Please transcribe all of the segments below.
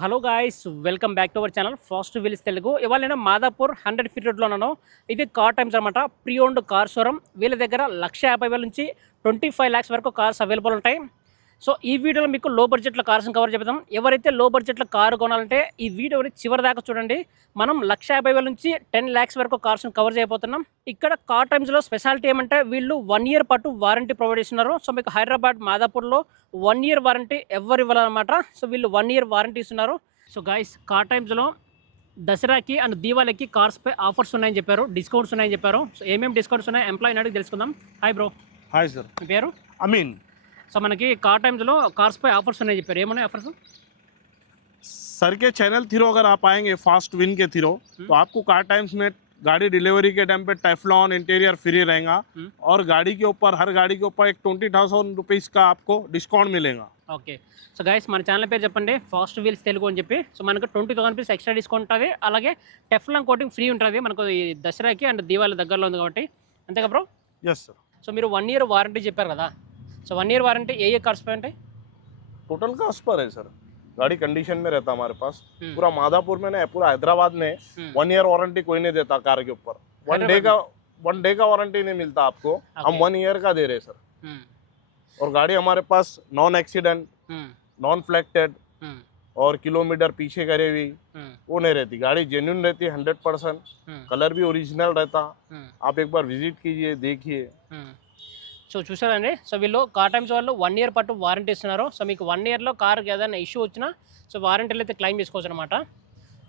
Hello guys welcome back to our channel Fast Wheels Telugu ఇవాళ నేను Madhapur hundred feet రోడ్లో ఉన్నాను. ఇది కార్ టైమ్స్ అనమాట ప్రీ ఓన్డ్ కార్ షోరూమ్ వీళ్ళ దగ్గర లక్ష యాభై వేల నుంచి ట్వంటీ ఫైవ్ ల్యాక్స్ వరకు కార్స్ అవైలబుల్ ఉంటాయి. సో ఈ వీడియోలో మీకు లో బడ్జెట్లో కార్స్ని కవర్ చెప్తాం ఎవరైతే లో బడ్జెట్లో కారు కొనాలంటే ఈ వీడియోని చివరి దాకా చూడండి. మనం లక్ష యాభై వేల నుంచి టెన్ ల్యాక్స్ వరకు కార్స్ని కవర్ చేయబోతున్నాం. ఇక్కడ కార్ టైమ్స్లో స్పెషాలిటీ ఏమంటే వీళ్ళు వన్ ఇయర్ పాటు వారంటీ ప్రొవైడ్ చేస్తున్నారు. సో మీకు హైదరాబాద్ మాదాపూర్లో వన్ ఇయర్ వారంటీ ఎవరు ఇవ్వాలన్నమాట. సో వీళ్ళు వన్ ఇయర్ వారంటీ ఇస్తున్నారు. సో గాయస్ కార్ టైమ్స్లో దసరాకి అండ్ దీవాళికి కార్స్పై ఆఫర్స్ ఉన్నాయని చెప్పారు. డిస్కౌంట్స్ ఉన్నాయని చెప్పారు. సో ఏమేమి డిస్కౌంట్స్ ఉన్నాయి? ఎంప్లాయీ నాడు తెలుసుకుందాం. హాయ్ బ్రో హాయ్ సార్ పేరు? అమీన్ సో మనకి కార్ టైమ్స్లో కార్స్పై ఆఫర్స్ ఉన్నాయని చెప్పారు ఏమున్నాయి ఆఫర్స్ सर के चैनल थ्रो अगर आप आएंगे फास्ट विन के थ्रो तो आपको कार टाइम्स में गाड़ी डिलीवरी के टाइम पे टेफलॉन इंटीरियर फ्री रहेगा हम्म। और गाड़ी के ऊपर हर गाड़ी के ऊपर एक ट्वेंटी थाउजेंड रुपीज़ का आपको डिस्काउंट मिलेगा ఓకే సో గైస్ మన ఛానల్ పేరు చెప్పండి ఫాస్ట్ వీల్స్ తెలుగు అని చెప్పి సో మనకు twenty thousand rupees extra discount ఉంటుంది అలాగే టెఫ్లాన్ కోటింగ్ ఫ్రీ ఉంటుంది మనకు ఈ దసరాకి అండ్ దీవాళి దగ్గరలో ఉంది కాబట్టి అంతేగా బ్రో यस सर సో మీరు వన్ ఇయర్ వారంటీ చెప్పారు కదా सो वन ईयर वारंटी ये ये कार्स पर है टोटल कार्स पर है सर गाड़ी कंडीशन में रहता हमारे पास। पूरा माधापुर में ना पूरा हैदराबाद में वन ईयर वारंटी कोई नहीं देता कार के ऊपर। वन डे का वन डे का वारंटी नहीं मिलता आपको। हम वन ईयर का दे रहे सर और गाड़ी हमारे पास नॉन एक्सीडेंट नॉन फ्लेक्टेड और किलोमीटर पीछे करे हुई वो नहीं रहती। गाड़ी जेन्यून रहती है हंड्रेड परसेंट कलर भी ओरिजिनल रहता। आप एक बार विज़िट कीजिए देखिए। సో చూసారండి సో వీళ్ళు కార్ టైమ్స్ వాళ్ళు వన్ ఇయర్ పాటు వారంటీ ఇస్తున్నారు సో మీకు వన్ ఇయర్లో కార్కి ఏదైనా ఇష్యూ వచ్చినా సో వారంటీలు అయితే క్లెయిమ్ చేసుకోవచ్చు అనమాట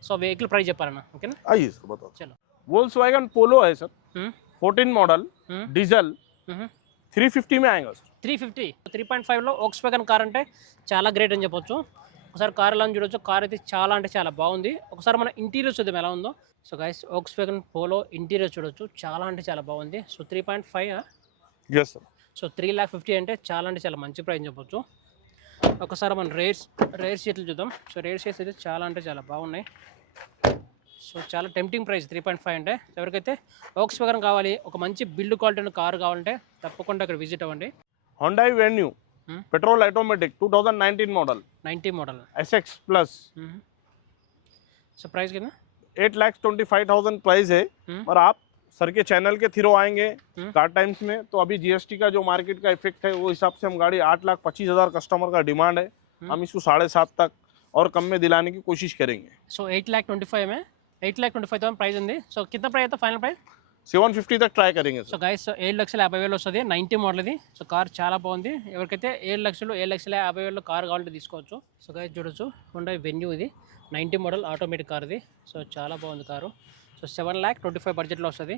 సో వెహికల్ ప్రైస్ చెప్పారన్న ఓకేనా आइए सर बताओ चलो। वोल्स वैगन पोलो है sir hmm. Fourteen model hmm. Diesel three fifty में आएगा sir three fifty three point ఫైవ్లో ఓక్స్ వ్యాగన్ కార్ అంటే చాలా గ్రేట్ అని చెప్పొచ్చు ఒకసారి కార్ ఎలా ఉందో చూడొచ్చు కార్ అయితే చాలా అంటే చాలా బాగుంది ఒకసారి మన ఇంటీరియర్ చూద్దాం ఎలా ఉందో so guys Volkswagen Polo interior చూడొచ్చు చాలా అంటే చాలా బాగుంది so three point five Yes sir so three lakh fifty అంటే చాలా అంటే చాలా మంచి ప్రైస్ చెప్పొచ్చు ఒకసారి మనం రేట్స్ రేర్ షీట్లు చూద్దాం సో రేర్ షీట్స్ అయితే చాలా అంటే చాలా బాగున్నాయి సో చాలా tempting price three point five అంటే ఎవరికైతే ఓక్స్ వ్యాగన్ కావాలి ఒక మంచి బిల్డ్ క్వాలిటీ ఉన్న కారు కావాలంటే తప్పకుండా ఇక్కడ విజిట్ అవ్వండి Hyundai Venue hmm. Petrol automatic 2019 model ninety model S plus so price కింద eight lakhs twenty five thousand price है हम्म। और आप सर के चैनल के थ्रू आएंगे हम्म। कार टाइम्स में तो अभी जीएसटी का जो मार्केट का इफेक्ट है वो हिसाब से हम गाड़ी आठ लाख पच्चीस हज़ार कस्टमर का डिमांड है हम्म। हम इसको साढ़े सात तक और कम में दिलाने की कोशिश करेंगे so eight lakh twenty five మే eight lakh twenty five thousand price ఉంది సో కింద ప్రైస్ అయితే ఫైనల్ ప్రైస్ सेवन फिफ्टी तक ट्राई करेंगे సో सर గైస్ ఏడు లక్షల యాభై వేలు వస్తుంది నైంటీ మోడల్ ఇది సో కార్ చాలా బాగుంది ఎవరికైతే ఏడు లక్షలు ఏడు లక్షల యాభై వేలు కార్ కావాలంటే తీసుకోవచ్చు సో గైస్ చూడొచ్చు హుండా వెన్యూ ఇది నైంటీ మోడల్ ఆటోమేటిక్ కార్ ఇది సో చాలా బాగుంది car so seven lakh twenty five బడ్జెట్లో వస్తుంది.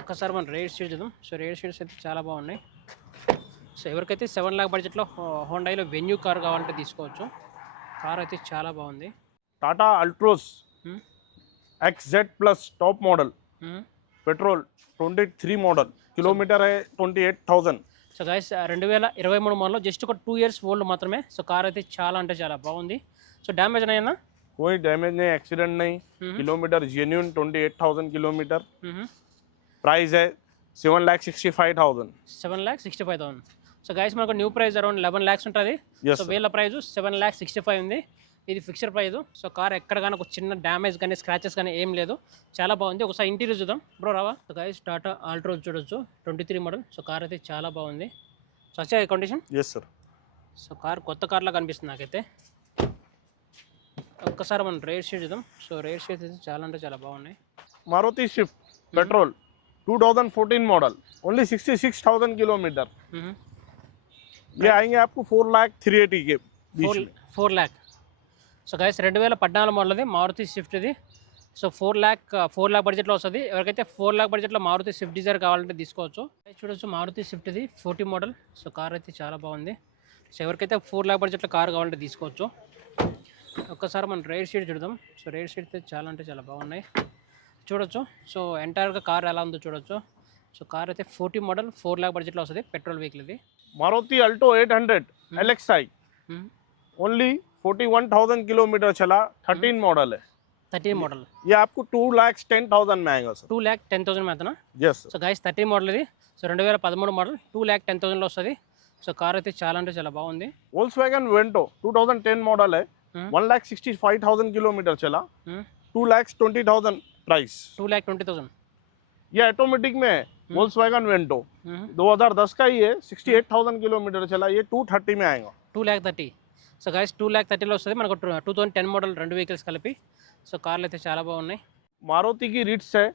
ఒక్కసారి మనం రేట్ షీట్ చూద్దాం. సో రేట్ షీట్స్ అయితే చాలా బాగున్నాయి. సో ఎవరికైతే సెవెన్ ల్యాక్ బడ్జెట్లో హోండాయిలో వెన్యూ కార్ కావాలంటే తీసుకోవచ్చు. కార్ అయితే చాలా బాగుంది. Tata Altroz XZ plus top model petrol twenty three model kilometre twenty eight thousand so guys రెండు వేల ఇరవై మూడు మోడల్లో జస్ట్ ఒక టూ ఇయర్స్ ఓల్డ్ మాత్రమే. సో కార్ అయితే చాలా అంటే చాలా బాగుంది. సో డ్యామేజ్ అయినా कोई डैमेज नहीं एक्सीडेंट नहीं kilometre genuine twenty eight thousand kilometre price है seven lakh sixty five thousand seven lakh sixty five thousand so guys మనకు new price around eleven lakhs ఉంటుంది Yes, సో sir. వీళ్ళ price seven lakh sixty five ఉంది ఇది fixed price so car ఎక్కడ కానీ ఒక చిన్న డ్యామేజ్ కానీ స్క్రాచెస్ కానీ ఏం లేదు చాలా బాగుంది ఒకసారి ఇంటీరియర్ చూద్దాం బ్రో రావా సో గైస్ టాటా ఆల్ట్రోజ్ చూడొచ్చు twenty three model so car అయితే చాలా బాగుంది సో వచ్చే condition yes sir so car కొత్త కార్లా కనిపిస్తుంది నాకైతే ఒక్కసారి మనం రేట్ షీట్ చూద్దాం సో రేట్ షీట్ అయితే చాలా అంటే చాలా బాగున్నాయి Maruti Swift petrol 2014 model only 66,000 kilometre ये आएंगे आपको फोर लाख थ्री एटी के बीच ఫోర్ में ఫోర్ ల్యాక్ సో గైస్ రెండు వేల పద్నాలుగు మోడల్ ఇది మారుతి స్విఫ్ట్ ఇది so four lakh four lakh బడ్జెట్లో వస్తుంది ఎవరికైతే ఫోర్ ల్యాక్ బడ్జెట్లో మారుతి స్విఫ్ట్ డిజైర్ కావాలంటే తీసుకోవచ్చు ఇది చూడొచ్చు మారుతి స్విఫ్ట్ ఇది ఫోర్టీ మోడల్ సో కార్ అయితే చాలా బాగుంది సో ఎవరికైతే ఫోర్ ల్యాక్ బడ్జెట్లో కార్ కావాలంటే తీసుకోవచ్చు ఒక్కసారి మనం రేట్ షీట్ చూద్దాం సో రేట్ షీట్ అయితే చాలా అంటే చాలా బాగున్నాయి చూడొచ్చు సో ఎంటైర్గా కార్ ఎలా ఉందో చూడొచ్చు సో కార్ అయితే ఫోర్టీ మోడల్ ఫోర్ ల్యాక్ బడ్జెట్లో వస్తుంది పెట్రోల్ వెహికల్ ఇది Maruti Alto 800 LXI only 41,000 kilometre चला 13 मॉडल है థర్టీన్ మోడల్ ये आपको टू लैक्स टेन थाउजेंड में आएगा sir two lakh ten thousand మేతనా yes so guys thirty model ఇది సో రెండు వేల పదమూడు మోడల్ టూ ల్యాక్ టెన్ థౌసండ్లో వస్తుంది సో కార్ అయితే చాలా అంటే చాలా బాగుంది वोल्स वैगन वेंटो 2010 मॉडल है हम्म। One lakh sixty five thousand kilometre चला hmm. Two lakhs twenty thousand price two lakh twenty thousand ये ऑटोमेटिक में है वोल्स वैगन वेंटो 2010 का ही है 68000 किलोमीटर चला ये 230 में आएगा two lakh thirty so guys two lakh థర్టీలో వస్తుంది మనకు టూ థౌసండ్ టెన్ మోడల్ రెండు వెహికల్స్ కలిపి సో కార్లు అయితే చాలా బాగున్నాయి मारुति की रिट्स है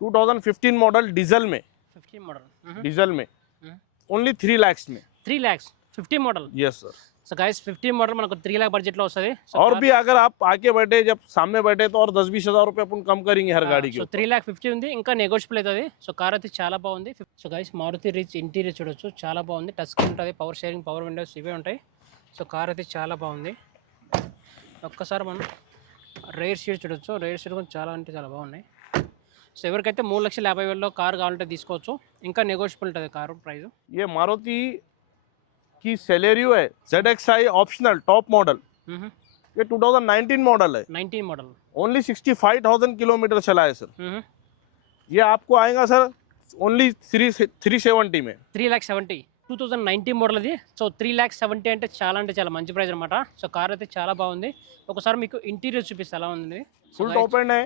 2015 मॉडल डीजल में ఫిఫ్టీన్ మోడల్ डीजल में हम्म। ओनली थ्री लैक्स में three lakhs fifty model yes sir so guys fifty model మనకు త్రీ ల్యాక్ బడ్జెట్లో వస్తుంది और भी अगर आप आके बैठे जब सामने बैठे तो और दस बीस हजार रुपये अपन कम करेंगे हर गाड़ी के సో త్రీ ల్యాక్ ఫిఫ్టీ ఉంది ఇంకా నెగోషియబుల్ అవుతుంది సో కార్ అయితే చాలా బాగుంది so guys Maruti Ritz interior చూడొచ్చు చాలా బాగుంది టచ్ స్క్రీన్ ఉంటుంది పవర్ షేరింగ్ పవర్ విండోస్ ఇవే ఉంటాయి సో కార్ అయితే చాలా బాగుంది ఒక్కసారి మనం రేర్ సీట్ చూడొచ్చు రేర్ సీట్ కూడా చాలా అంటే చాలా బాగున్నాయి సో ఎవరికైతే మూడు లక్షల యాభై వేలలో కార్ కావాలంటే తీసుకోవచ్చు ఇంకా నెగోషియబుల్ ఉంటుంది కారు ప్రైస్ ये मारुति की सेलेरियो है Z X I optional top model ये 2019 मॉडल है నైన్టీన్ మోడల్ ओनली 65,000 किलोमीटर चला है सर ये आपको आएगा sir only three three seventy में three lakh seventy two thousand nineteen model అది సో త్రీ ల్యాక్ సెవెంటీ అంటే చాలా అంటే చాలా మంచి ప్రైస్ అనమాట సో కార్ అయితే చాలా బాగుంది ఒకసారి మీకు ఇంటీరియర్ చూపిస్తే ఎలా ఉంది So full guys, top end है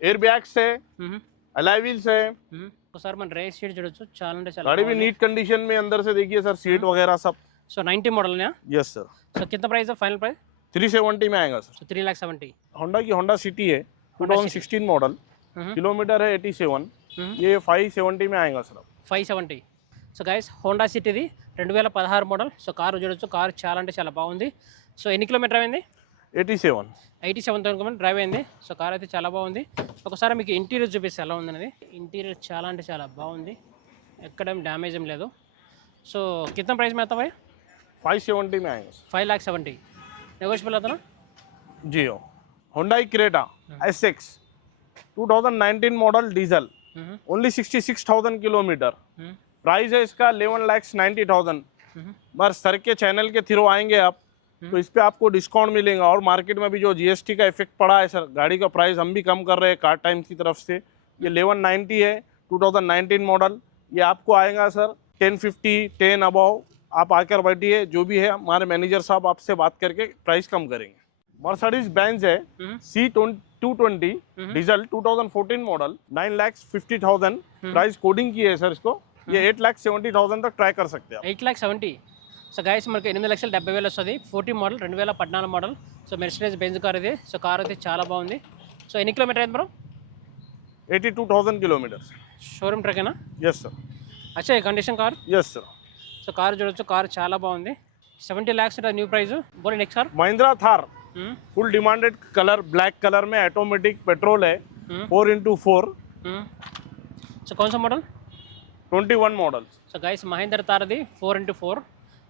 एयर बैग्स है మ్మ్. अलाई व्हील्स है మ్మ్. ఒకసారి మన రేస్ షీట్ చూడొచ్చు చాలా అంటే చాలా गाड़ी भी नीट कंडीशन में अंदर से देखिए सर सीट वगैरह सब So ninety model yes sir so కింద price final price three seventy में आएगा sir so three lakh seventy Honda की होंडा सिटी है Honda 2016 मॉडल किलोमीटर है 87 Mhm. ये 570 में आएगा सर अब five seventy so guys Honda సిటీది రెండు వేల పదహారు మోడల్ సో కారు చూడొచ్చు కారు చాలా అంటే చాలా బాగుంది సో ఎన్ని కిలోమీటర్ అయింది 87 eighty seven thousand kilometre drive అయింది సో కార్ అయితే చాలా బాగుంది ఒకసారి మీకు ఇంటీరియర్ చూపిస్తే ఎలా ఉందనేది ఇంటీరియర్ చాలా అంటే చాలా బాగుంది ఎక్కడేం డ్యామేజ్ ఏం లేదు సో కింద ప్రైస్ में भाई 570 में आएगा फाइव लाख सेवेंटी नेगोशियबल आता ना जी हो Honda Creta S X 2019 model diesel only sixty six thousand kilometre price है इसका 11 लैक्स नाइन्टी थाउज़ेंड बस सर के चैनल के थ्रू आएँगे आप तो इस पर आपको डिस्काउंट मिलेगा और मार्केट में भी जो जीएसटी का इफ़ेक्ट पड़ा है सर गाड़ी का प्राइस हम भी कम कर रहे हैं कार टाइम्स की तरफ़ से ये 1190 है 2019 मॉडल ये आपको आएगा सर 1050 10 अबाव आप आकर बैठिए जो भी है हमारे मैनेजर साहब आपसे बात करके प्राइस कम करेंगे मर्सडीज बेंज है hmm, C two twenty hmm. Diesel 2014 model nine lakhs fifty thousand price quoting की है सर इसको ये एट लैक्स सेवेंटी थाउजेंड तक ट्राई कर सकते हैं आप eight lakh seventy so guys మనకి ఎనిమిది లక్షల డెబ్బై వేలు వస్తుంది ఫోర్టీ మోడల్ రెండు వేల పద్నాలుగు model so Mercedes Benz car ఇది సో కార్ అయితే చాలా బాగుంది సో ఎన్ని కిలోమీటర్ అయింది bro eighty two thousand kilometre showroom ట్రకేనా yes sir అచ్చా ఈ condition car yes sir so car చూడొచ్చు కార్ చాలా బాగుంది. సెవెంటీ ల్యాక్స్ న్యూ ప్రైస్ బోలే next car Mahindra full demanded colour black colour మే automatic automatic four into four so కొంచెం model twenty one model so guys Mahindra తారది four into four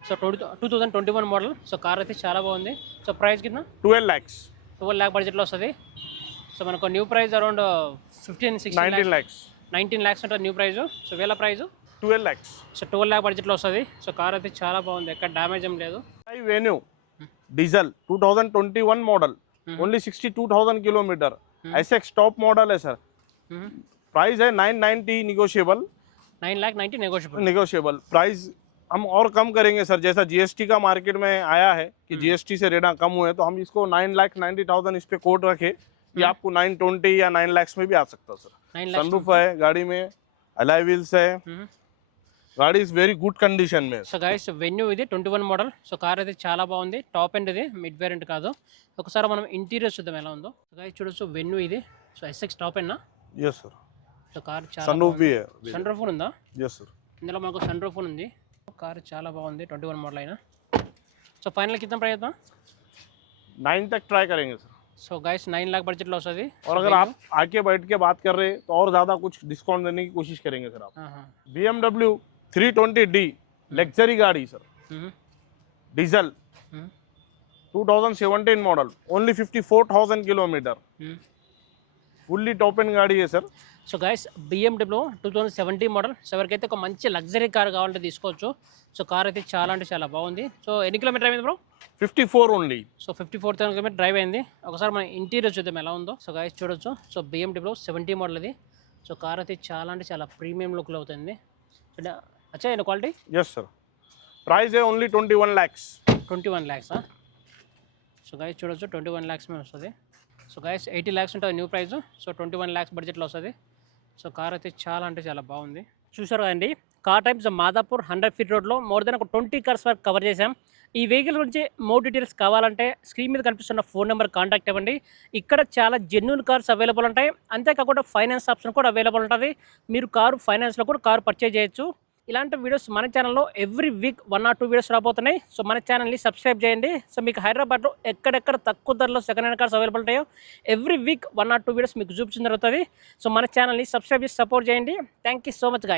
so twenty two thousand twenty one model so car అయితే చాలా బాగుంది. So price కింద? Twelve lakhs twelve lakh బడ్జెట్లో వస్తుంది. So మనకు new price around fifteen six nineteen lakhs nineteen lakhs ఉంటుంది new price so వేల price twelve lakhs so twelve lakh బడ్జెట్లో వస్తుంది సో కార్ అయితే చాలా బాగుంది ఎక్కడ డ్యామేజ్ ఏం లేదు Venue diesel 2021 model only 62000 kilometre SX top model है सर प्राइस है 990 negotiable nine lakh ninety negotiable negotiable price हम और कम करेंगे सर जैसा जीएसटी का मार्केट में आया है कि जीएसटी से रेटा कम हुए तो हम इसको नाइन लाख नाइन्टी थाउजेंड इस पे कोड रखे ये आपको नाइन ट्वेंटी या नाइन लैक्स में भी आ सकता है सर నైన్ ల్యాక్స్ सनरूफ है गाड़ी में अलाई व्हील्स है गाड़ी इज वेरी गुड कंडीशन में है। సో గైస్ వెన్యూ ఇది twenty one model so car అయితే చాలా బాగుంది టాప్ ఎండ్ ఇది మిడ్ వేరియంట్ కాదు ఒకసారి మనం ఇంటీరియర్ చూద్దాం ఎలా ఉందో గైస్ చూడొచ్చు వెన్యూ ఇది so SX top end yes sir so car చాలా सनरूफ भी है సన్ రూఫ్ ఉందా यस सर ఇందులో మనకు సన్ రూఫ్ ఉంది కార్ చాలా బాగుంది ట్వంటీ వన్ మోడల్ అయినా సో ఫైనల్ కింద ప్రైస్ అవుతా नाइन तक ट्राई करेंगे sir so guys nine lakh బడ్జెట్లో వస్తుంది और अगर आप आके बैठ के बात कर रहे हैं तो और ज़्यादा कुछ डिस्काउंट देने की कोशिश करेंगे सर आप B three twenty D luxury గాడి sir diesel. Two thousand seventeen model. Only fifty four thousand kilometre. Fully top end గాడి sir so guys BMW two thousand seventy model. So ఎవరికైతే ఒక మంచి లగ్జరీ కార్ కావాలంటే తీసుకోవచ్చు. So car అయితే చాలా అంటే చాలా బాగుంది. సో ఎన్ని కిలోమీటర్ అయింది bro fifty four only. So fifty four thousand kilometre drive అయింది. ఒకసారి మన ఇంటీరియర్ చూద్దాం ఎలా ఉందో. సో గైస్ చూడొచ్చు. సో బిఎండబ్ల్యూ సెవెంటీ మోడల్ ఇది. సో కార్ అయితే చాలా అంటే చాలా ప్రీమియం లుక్లో అవుతుంది. అచ్చా అయిన క్వాలిటీ यस सर प्राइस है only twenty one lakhs twenty one ల్యాక్సా so guys చూడొచ్చు ట్వంటీ వన్ ల్యాక్స్ మేము వస్తుంది సో గైస్ ఎయిటీ ల్యాక్స్ ఉంటుంది new price so twenty one lakhs బడ్జెట్లో వస్తుంది సో కార్ అయితే చాలా అంటే చాలా బాగుంది చూసారు కదండి car types Madhapur hundred feet రోడ్లో మోర్ దెన్ ఒక ట్వంటీ కార్స్ వరకు కవర్ చేసాం ఈ వెహికల్ గురించి మోర్ డీటెయిల్స్ కావాలంటే స్క్రీన్ మీద కనిపిస్తున్న ఫోన్ నెంబర్ కాంటాక్ట్ అవ్వండి ఇక్కడ చాలా జెన్యున్ కార్స్ అవైలబుల్ ఉంటాయి అంతేకాకుండా ఫైనాన్స్ ఆప్షన్ కూడా అవైలబుల్ ఉంటుంది మీరు కారు ఫైనాన్స్లో కూడా కారు పర్చేజ్ చేయొచ్చు ఇలాంటి వీడియోస్ మన ఛానల్లో every week one or two videos రాబోతున్నాయి. సో మన ఛానల్ని సబ్స్క్రైబ్ చేయండి. సో మీకు హైదరాబాద్లో ఎక్కడెక్కడ తక్కువ ధరలో సెకండ్ హ్యాండ్ కార్స్ అవైలబుల్ ఉంటాయో every week one or two videos మీకు చూపించిన జరుగుతుంది. సో మన ఛానల్ని సబ్స్క్రైబ్ చేసి సపోర్ట్ చేయండి. Thank you so much guy